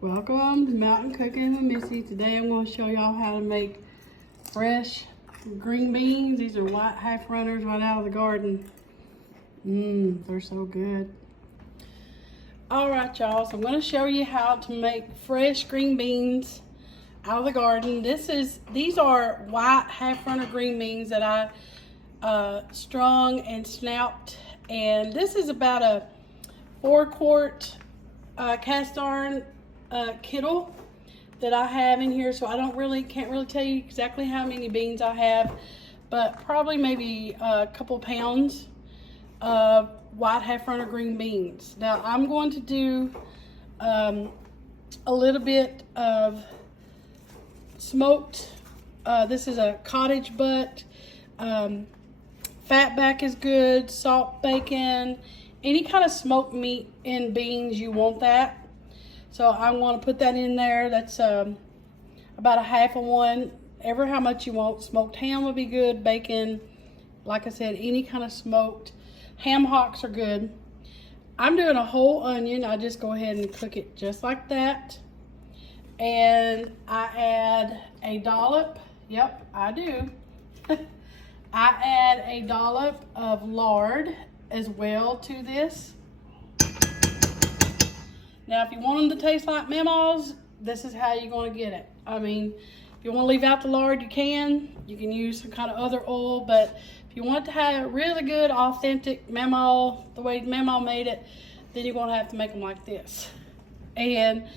Welcome to Mountain Cooking with Missy. Today I'm going to show y'all how to make fresh green beans. These are white half runners right out of the garden. They're so good. Alright y'all, so I'm going to show you how to make fresh green beans out of the garden. These are white half runner green beans that I strung and snapped, and this is about a 4-quart cast iron kettle that I have in here, so I can't really tell you exactly how many beans I have, but probably maybe a couple pounds of white half runner green beans. Now I'm going to do a little bit of smoked, this is a cottage butt, fatback is good, salt bacon, any kind of smoked meat in beans, you want that. So I'm going to put that in there. That's about a half of one, ever how much you want. Smoked ham would be good, bacon, like I said, any kind of smoked. Ham hocks are good. I'm doing a whole onion. I just go ahead and cook it just like that. And I add a dollop, yep, I do. I add a dollop of lard as well to this. Now, if you want them to taste like Mama's, this is how you're going to get it. I mean, if you want to leave out the lard, you can. You can use some kind of other oil, but if you want to have really good, authentic Mama, the way Mama made it, then you're going to have to make them like this. And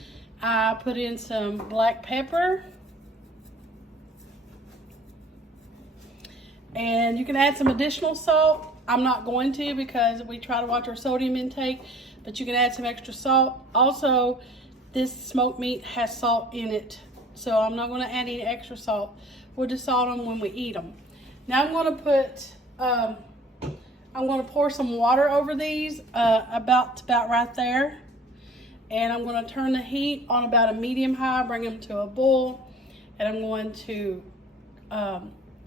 I put in some black pepper. And you can add some additional salt. I'm not going to because we try to watch our sodium intake, but you can add some extra salt. Also, this smoked meat has salt in it, so I'm not going to add any extra salt. We'll just salt them when we eat them. Now I'm going to put, I'm going to pour some water over these, about right there. And I'm going to turn the heat on about a medium high, bring them to a boil, and I'm going to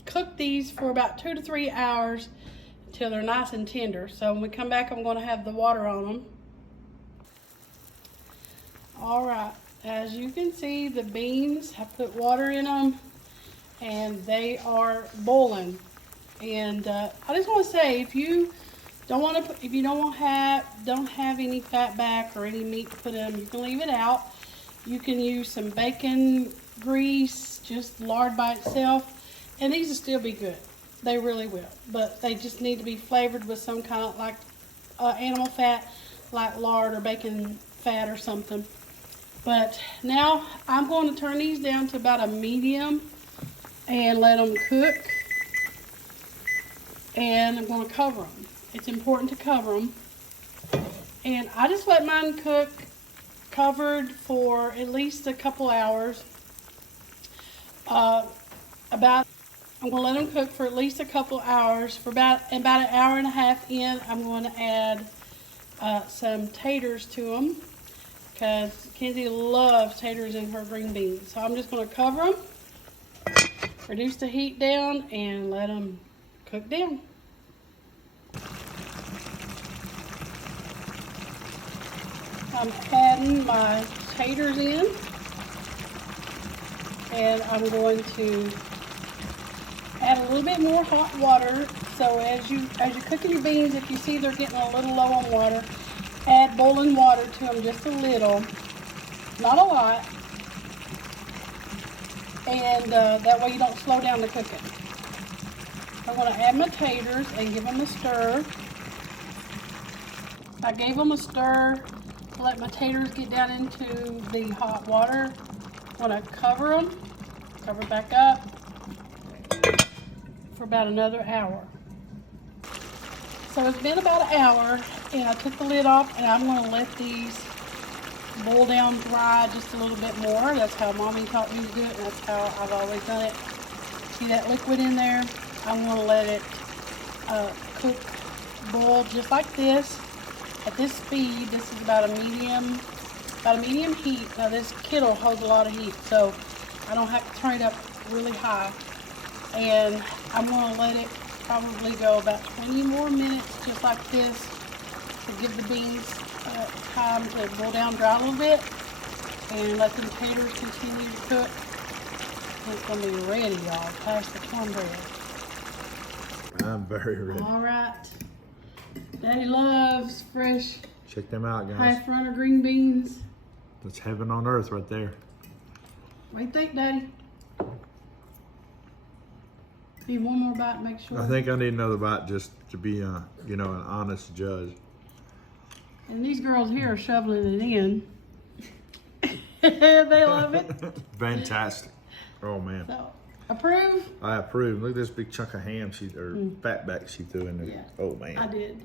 cook these for about 2 to 3 hours until they're nice and tender. So when we come back, I'm going to have the water on them. All right, as you can see, the beans have put water in them and they are boiling. And I just want to say, if you don't have any fat back or any meat to put in them, you can leave it out. You can use some bacon grease, just lard by itself, and these will still be good. They really will, but they just need to be flavored with some kind of like animal fat, like lard or bacon fat or something. But now I'm going to turn these down to about a medium and let them cook. And I'm going to cover them. It's important to cover them. And I just let mine cook covered for at least a couple hours. I'm going to let them cook for at least a couple hours. For about an hour and a half in, I'm going to add some taters to them, because Kenzie loves taters in her green beans. So I'm just going to cover them, reduce the heat down, and let them cook down. I'm adding my taters in, and I'm going to add a little bit more hot water. So as you're cooking your beans, if you see they're getting a little low on water, add boiling water to them just a little, not a lot, and that way you don't slow down the cooking. I'm going to add my taters and give them a stir. I gave them a stir to let my taters get down into the hot water. I'm going to cover them, cover back up for about another hour. So it's been about an hour, and I took the lid off, and I'm going to let these boil down dry just a little bit more. That's how Mommy taught me to do it, and that's how I've always done it. See that liquid in there? I'm going to let it boil just like this. At this speed, this is about a medium heat. Now this kettle holds a lot of heat, so I don't have to turn it up really high. And I'm going to let it probably go about 20 more minutes just like this to give the beans time to boil down dry a little bit. and let them taters continue to cook. It's gonna be ready, y'all. Past the cornbread. I'm very ready. All right. Daddy loves fresh Check them out, guys. half runner green beans. That's heaven on earth right there. What do you think, Daddy? Need one more bite, make sure. I think I need another bite just to be, you know, an honest judge. And these girls here are shoveling it in. They love it. Fantastic. Oh man. So, approve? I approve. Look at this big chunk of ham or fatback she threw in there. Yeah. Oh man. I did.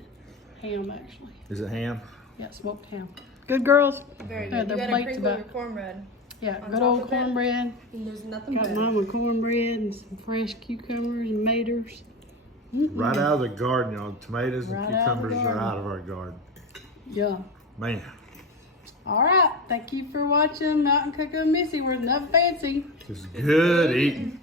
Ham, actually. Is it ham? Yeah, smoked ham. Good girls. Very Yeah, good. their You gotta plates crinkle about- your cornbread. Yeah, On good top old of it. cornbread. And there's nothing Got better. mine with cornbread and some fresh cucumbers and maters. Right out of the garden, y'all. Tomatoes and Right out of the cucumbers are garden. out of our garden. Yeah. Man, All right. Thank you for watching Mountain Cook with Missy. We're nothing fancy. this is good eating.